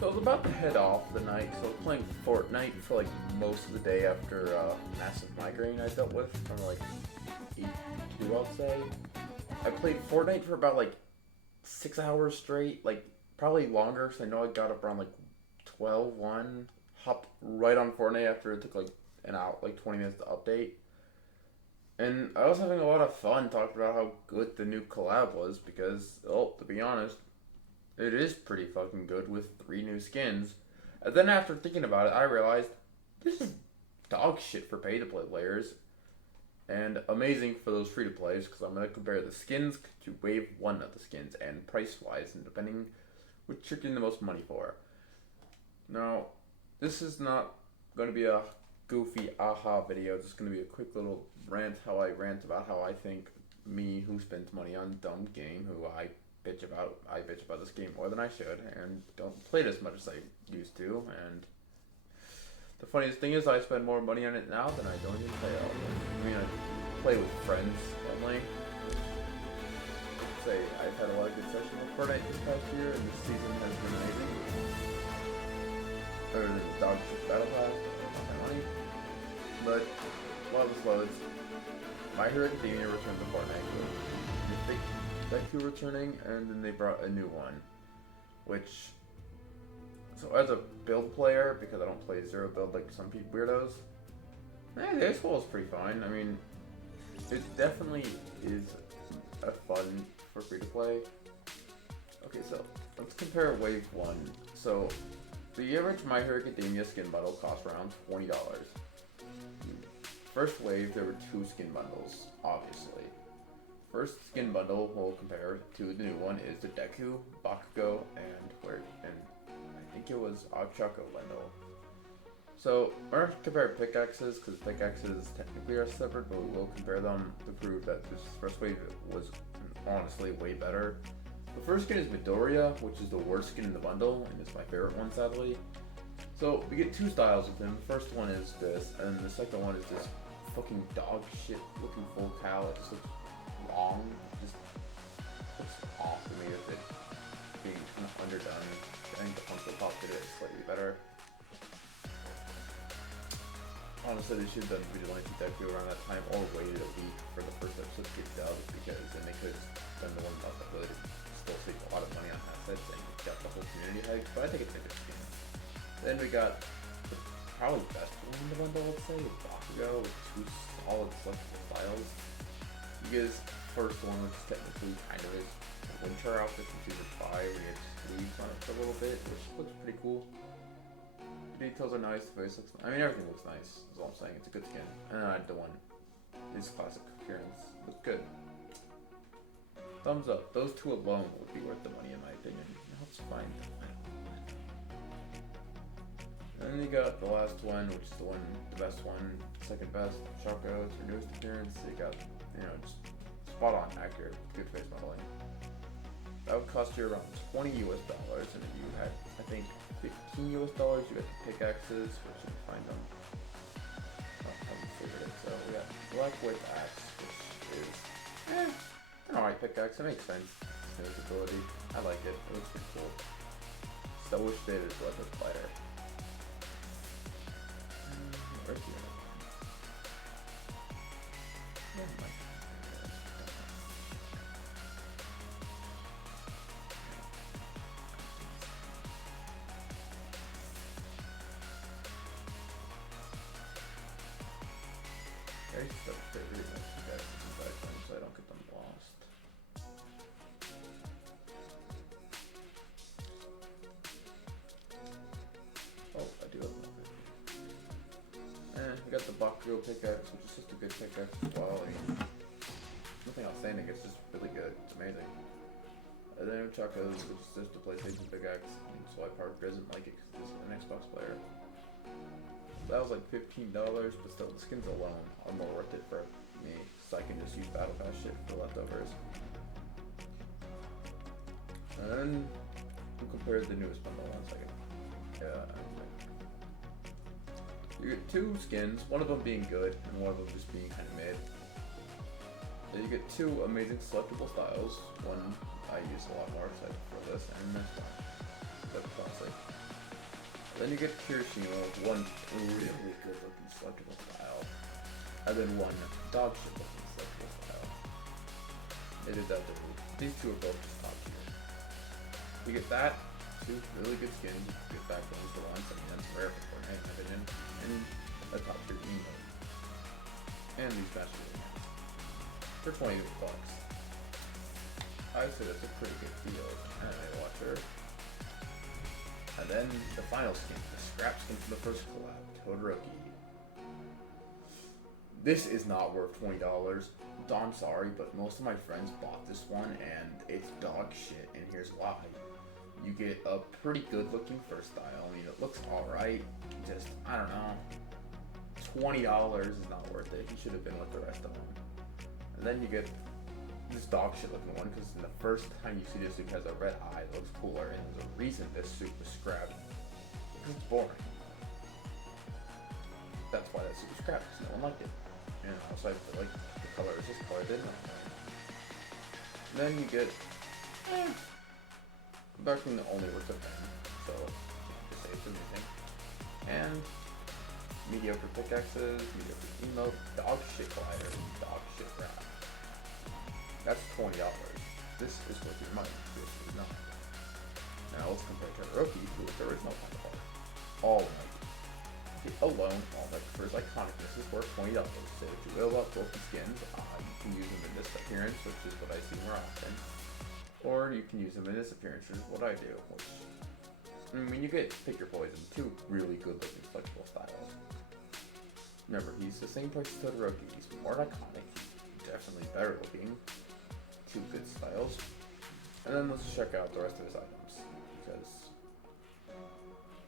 So I was about to head off for the night, so I was playing Fortnite for like most of the day after massive migraine I dealt with from like 8 to 2, I'll say. I played Fortnite for about like 6 hours straight, like probably longer, because I know I got up around like 12, 1, hopped right on Fortnite after it took like an hour, like 20 minutes to update. And I was having a lot of fun talking about how good the new collab was because, oh, to be honest, it is pretty fucking good with 3 new skins. And then after thinking about it, I realized this is dog shit for pay to play players and amazing for those free to plays because I'm going to compare the skins to wave 1 of the skins and price wise and depending which you're getting the most money for. Now, this is not going to be a goofy aha video. It's just going to be a quick little rant how I rant about how I think me who spends money on dumb game who I bitch about this game more than I should and don't play it as much as I used to, and the funniest thing is I spend more money on it now than I don't even play it. I mean, I play with friends only. I'd say I've had a lot of good sessions with Fortnite this past year, and this season has been amazing. Other than the dog shit battle pass, not my money. But while this loads, My Hero Academia returned to Fortnite with Mythic Deku returning, and then they brought a new one, which, so as a build player, because I don't play zero build like some people weirdos, this whole is pretty fine. I mean, it definitely is a fun for free to play. Okay, so let's compare Wave 1. So the average My Hero Academia skin bundle costs around $20. First wave, there were 2 skin bundles, obviously. First skin bundle we'll compare to the new one is the Deku, Bakugo, and I think it was Ochako bundle. So we're not compare pickaxes because pickaxes technically are separate, but we will compare them to prove that this first wave was honestly way better. The first skin is Midoriya, which is the worst skin in the bundle, and it's my favorite one sadly. So we get 2 styles with him. The first one is this, and the second one is this fucking dog shit looking full cow. It just looks long, just looks off to me with it being kind of underdone. I think the Funko Pop did it slightly better. Honestly, they should have done Vigilante Deku around that time or waited a week for the first episode to get dubbed because then they could spend the one month that really still save a lot of money on assets and got the whole community hyped, but I think it's a good game. Then we got the probably best one in the bundle, let's say, Bakugo with 2 solid selectable styles. Because first one, which technically kind of is a winter outfit from Season 5, we had sleeves on it for a little bit, which looks pretty cool. The details are nice, the face looks nice. I mean, everything looks nice, is all I'm saying. It's a good skin. And then I had the one. His classic appearance. Looks good. Thumbs up. Those 2 alone would be worth the money, in my opinion. Now it's fine. And then you got the last one, which is the best one, second best, Choco. It's her newest appearance. You got, just spot on, accurate, good face modeling. That would cost you around $20 US, and if you had, I think, $15 US, you got the pickaxes, which you can find them. I haven't figured it. So we got Black Whip Axe, which is, an alright pickaxe. It makes sense. Its ability. I like it. It looks pretty cool. Still wish they did weapon fighter. Where's the other one? I used to stay really nice to guys so I don't get them lost. Oh, I do have another. We got the Bakugo pickaxe, which is just a good pickaxe as well. I mean, nothing outstanding, it's just really good. It's amazing. And then Choco's, which is just a PlayStation pickaxe, so I Park doesn't like it because this is an Xbox player. That was like $15, but still, the skins alone are more worth it for me, so I can just use Battle Pass shit for leftovers. And then we'll compare the newest bundle. 1 second. Yeah. You get 2 skins, one of them being good, and one of them just being kind of mid. Then you get 2 amazing selectable styles. One I use a lot more, so I prefer this, and this one. That's classic. Then you get Kirishima with one really good looking selectable style, and then one dog shit looking selectable style. They did that differently. These two are both just top tier. You get that, two really good skins, you get back ones for once, I mean that's rare for Fortnite in my opinion, and a top tier emote. And these matches for 20 bucks. I say that's a pretty good deal, anime watcher. And then the final skin, the scrap skin from the first collab, Todoroki. This is not worth $20. I'm sorry, but most of my friends bought this one and it's dog shit, and here's why. You get a pretty good looking first style. I mean, it looks alright, just, I don't know. $20 is not worth it. He should have been with the rest of them. And then you get this dog shit looking one, because in the first time you see this suit has a red eye that looks cooler, and there's a reason this suit was scrapped. Because it's boring. That's why that suit was scrapped, because no one liked it. And also I feel like the color is just color didn't like it. Then you get Darkwing that only works at them, so to say it's anything. And mediocre pickaxes, mediocre emote, dog shit glider, and dog shit wrap. That's $20. This is worth your money. This is not. Now let's compare Todoroki to its original counterpart. All Might. Alone, All Might for his iconicness is worth $20. So if you will about both the skins, you can use them in this appearance, which is what I see more often. Or you can use them in this appearance, which is what I do. Which, I mean, you get pick your poison. Two really good looking flexible styles. Remember, he's the same price as Todoroki. He's more iconic. Definitely better looking. Two good styles. And then let's check out the rest of his items. Because,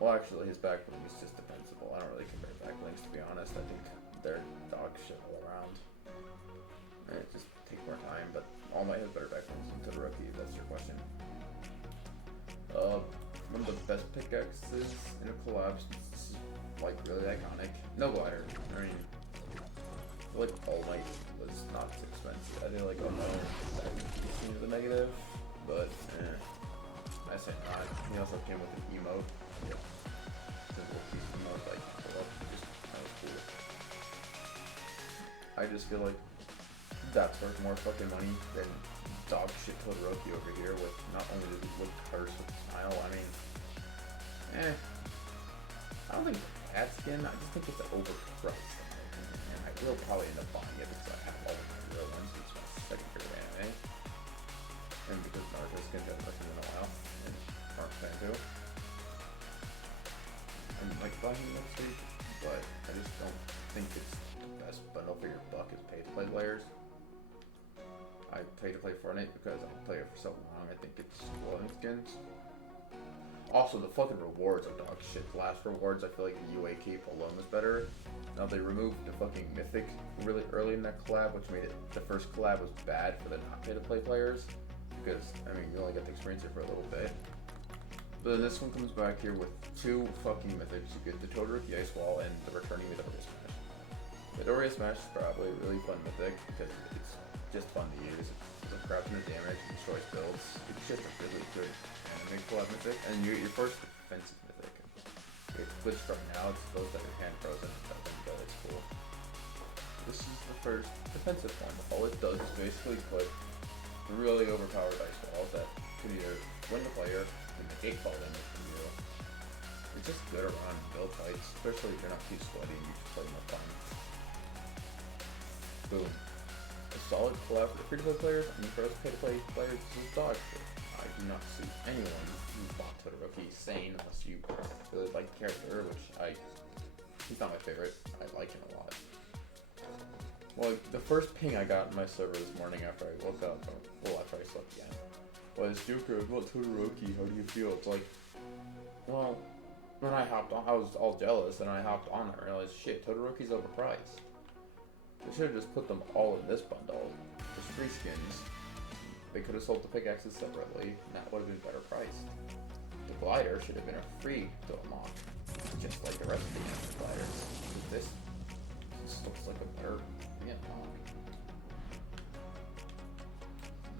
well, actually, his back bling is just defensible. I don't really compare back blings, to be honest. I think they're dog shit all around. And it just takes more time, but All Might has better back blings than Todoroki, if that's your question. One of the best pickaxes in a collab, this is like really iconic. No glider. I mean, I feel like All Might was not too expensive. I feel like, oh no, that seems the negative, but I say not. He also came with an emote. Yep. Simple piece of emote, like, just that was cool. I just feel like that's worth more fucking money than dog shit Todoroki over here with not only does he look cursed with a smile, I mean, I don't think it's a bad skin, I just think it's an overpriced. And I will probably end up buying it because I have all of my real ones. It's my second favorite anime. And because Naruto skins haven't worked in a while. And Mark fan too. I might buy him next week, but I just don't think it's the best bundle for your buck as pay-to-play players. I pay to play Fortnite because I play it for so long. I think it's clothing skins. Also, the fucking rewards are dog shit. The last rewards, I feel like the UA cape alone was better. Now they removed the fucking mythic really early in that collab, which made it the first collab was bad for the not pay to play players. Because, I mean, you only get to experience it for a little bit. But then this one comes back here with two fucking mythics. You get the Todoroki Ice Wall and the returning Midoriya Smash. Midoriya Smash is probably a really fun mythic because it's just fun to use. It's a crap ton of damage, it destroys builds. It's just a really good anime collab mythic. And you get your first defensive mythic. It's glitched right now, it's supposed to have your hand frozen, but it's cool. This is the first defensive one. All it does is basically put really overpowered ice walls that can either win the player, can negate fall damage from you. It's just good around build fights, especially if you're not too sweaty and you just play more fun. Boom. A solid collab for the free-to-play players, and for us pay-to-play players, this is dog shit. I do not see anyone who bought Todoroki sane unless you really like the character, which he's not my favorite. I like him a lot. Well, the first ping I got in my server this morning after I woke up, after I slept again, was, Joker, I bought Todoroki, how do you feel? It's like, well, when I hopped on, I was all jealous, and I hopped on and I realized, shit, Todoroki's overpriced. They should have just put them all in this bundle. There's free skins. They could have sold the pickaxes separately, and that would have been better priced. The glider should have been a free to unlock, just like the rest of the gliders. This looks like a better unlock.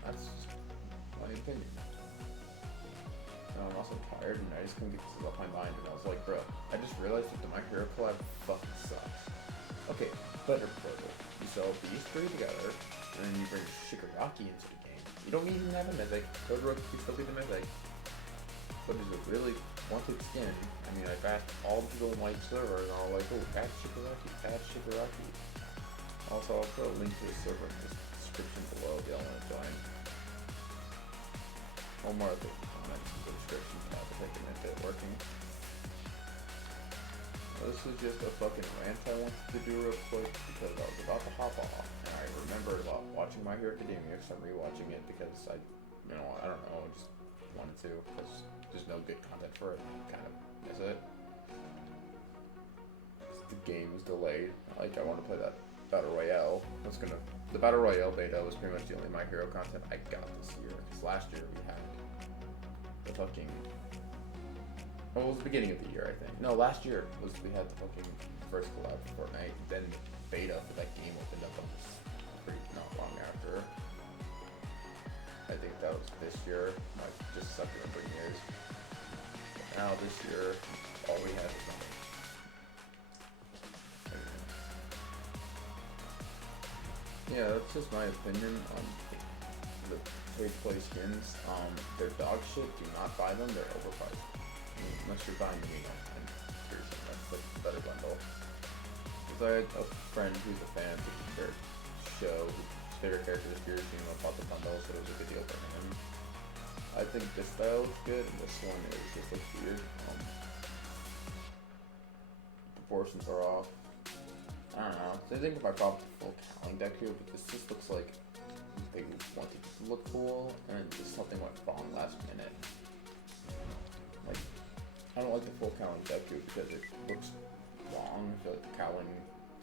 That's just my opinion. I'm also tired, and I just couldn't get this off my mind. And I was like, bro, I just realized that the My Hero collab fucking sucks. Okay, better proposal. You sell these three together, and then you bring Shigaraki into the game. You don't even have a mythic. Todoroki can still be the mythic. But it's a really wanted skin. I mean, I've asked all the people in my server, and all like, oh, add Shigaraki, add Shigaraki. Also, I'll put a link to the server in the description below if y'all want to join. Or more of the comments in the description tab if I can get it working. This is just a fucking rant I wanted to do real quick because I was about to hop off and I remembered about watching My Hero Academia because I'm rewatching it because I don't know, I just wanted to because there's no good content for it. I kind of miss it. The game was delayed. Like, I want to play that Battle Royale. The Battle Royale beta was pretty much the only My Hero content I got this year because last year we had the fucking... Well, it was the beginning of the year, I think. No, last year we had the fucking first collab for Fortnite. Then the beta for that game opened up on this not long after. I think that was this year. I just suck remembering years. But now this year, all we had was nothing. Yeah, that's just my opinion on the free-to-play skins. They're dog shit. Do not buy them. They're overpriced. Unless you're buying the Mino and Pearson, that's the better bundle. Because I had a friend who's a fan of their show, his favorite character is Pearson, and I bought the bundle, so it was a good deal for him. I think this style is good, and this one is just like weird. Proportions are off. I don't know. I think if I bought the full Cowling deck here, but this just looks like they wanted it to look cool, and just something went wrong last minute. Like, I don't like the full Cowling Deku because it looks wrong. The Cowling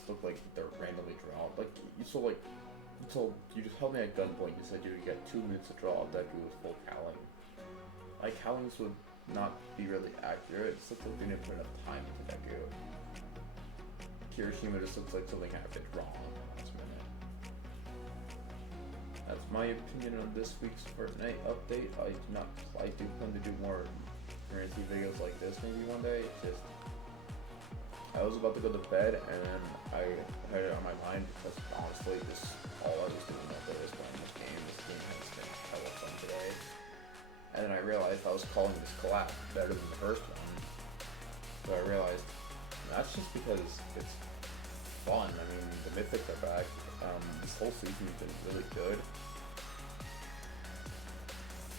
look like they're randomly drawn. Like, you just held me at gunpoint. You said you would get 2 minutes to draw a Deku with full Cowling. Like, Cowlings would not be really accurate. It's like they didn't put enough time into Deku. Kirishima just looks like something happened wrong last minute. That's my opinion on this week's Fortnite update. I do plan to do more guarantee videos like this maybe one day. It's just I was about to go to bed and then I had it on my mind because honestly this all I was doing all day was playing this game. This game has been hella fun today. And then I realized I was calling this collab better than the first one. So I realized that's just because it's fun. I mean, the mythics are back. This whole season has been really good.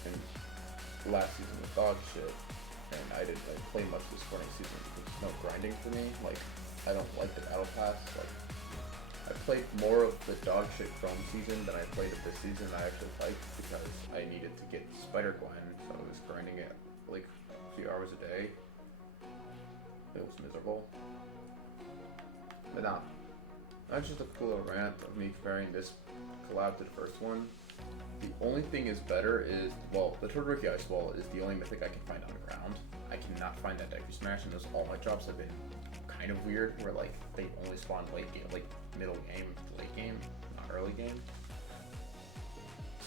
And last season was dog shit. And I didn't play much this Fortnite season because there's no grinding for me. Like, I don't like the battle pass. Like, I played more of the dog shit Chrome season than I played of this season. I actually liked because I needed to get Spider-Gwen, so I was grinding it like a few hours a day. It was miserable. But nah, that's just a cool little rant of me comparing this collab to the first one. The only thing is better is, well, the Todoroki Ice Wall is the only mythic I can find on the ground. I cannot find that Deku Smash, and all my drops have been kind of weird, where like they only spawn late game, like middle game, late game, not early game.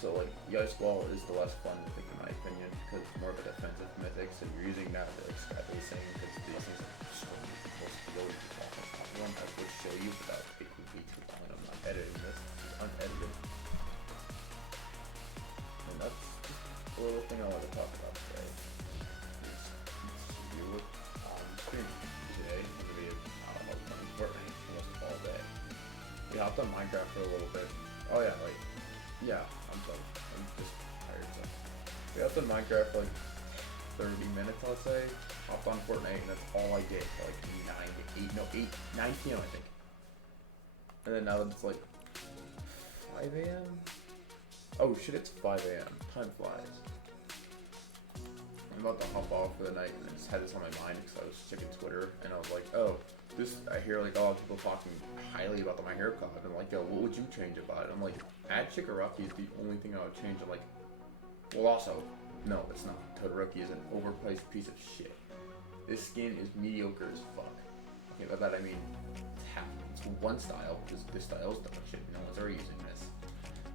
So like the Ice Wall is the less fun mythic in my opinion, because it's more of a defensive mythic, so you're using that for like sky basing, because these things are destroying people's ability to talk on one. I would show you, but it would be too long, and I'm not editing this. This is unedited. And that's just a little thing I want to talk about today. You on stream today. I'm gonna be playing Fortnite almost all day. We hopped on Minecraft for a little bit. Oh yeah, like I'm just tired. So we hopped on Minecraft for like 30 minutes, I'll say. Hopped on Fortnite, and that's all I did for like 9 p.m. I think. And then now it's like 5 a.m. Oh shit, it's 5 a.m. Time flies. I'm about to hop off for the night, and I just had this on my mind because I was checking Twitter, and I was like, oh, I hear like a lot of people talking highly about the My Hero Club. I'm like, yo, what would you change about it? I'm like, add Shigaraki is the only thing I would change. I'm like, well, also, no, it's not. Todoroki is an overpriced piece of shit. This skin is mediocre as fuck. Okay, by that I mean, it's one style, because this style is dog shit. No one's ever using this.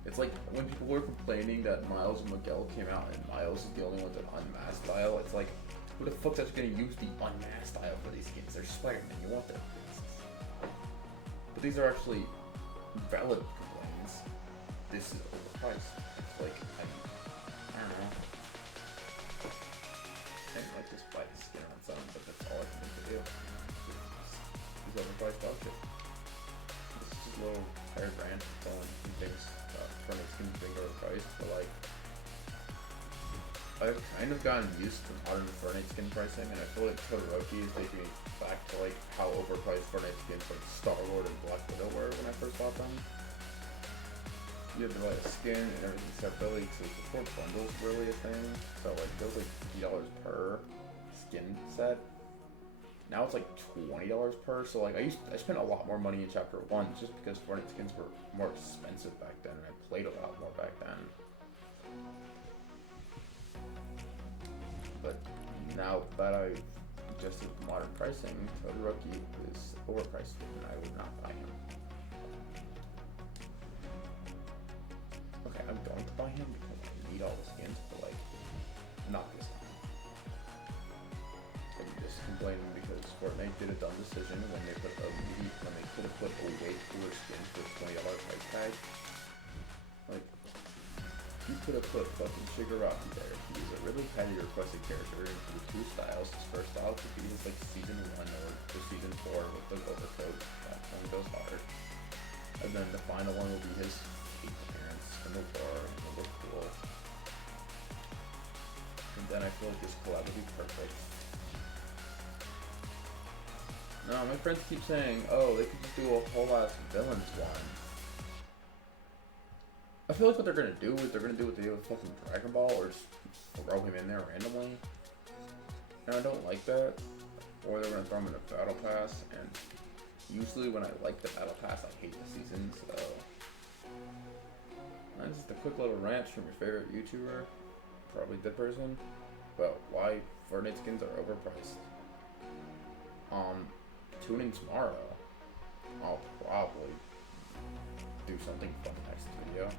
It's like when people were complaining that Miles and Miguel came out and Miles is the only one with an unmasked style. It's like, who the fuck's actually gonna use the unmasked style for these skins? They're Spider-Man. You want them. But these are actually valid complaints. This is overpriced. It's like, I don't know. I might just buy the skin on its own, but that's all I can think to do. These overpriced dog shit. This is just a little tired rant telling he thinks Fortnite skins being overpriced, but like, I've kind of gotten used to modern Fortnite skin pricing, and I feel like Todoroki is taking me back to like how overpriced Fortnite skins like Star-Lord and Black Widow were when I first bought them. You have to buy a skin and everything separately, so before bundles really a thing. So like those like $50 per skin set. Now it's like $20 per. So like I spent a lot more money in Chapter 1 just because Fortnite skins were more expensive back then, and I played a lot more back then. But now that I've adjusted to modern pricing, Todoroki is overpriced, and I would not buy him. Okay, I'm going to buy him because I need all the skins, but like, not this time. I'm just complaining because Fortnite did a dumb decision when they could have put a way cooler skin for $20 price tag. Like, you could have put fucking Shigaraki there. He's a really highly requested character for the two styles. His first style could be his like season 1 or the season 4 with the overcoat. That one goes hard. And then the final one will be his cape appearance in the war. It'll look cool. And then I feel like this collab would be perfect. No, my friends keep saying, oh, they could just do a whole ass villains one. I feel like what they're gonna do is they're gonna do what they did with fucking Dragon Ball, or just throw him in there randomly. And I don't like that. Or they're gonna throw him in a battle pass, and usually when I like the battle pass, I hate the season, so. That's just a quick little rant from your favorite YouTuber, probably the person, about why Fortnite skins are overpriced. Tune in tomorrow. I'll probably do something fun next video.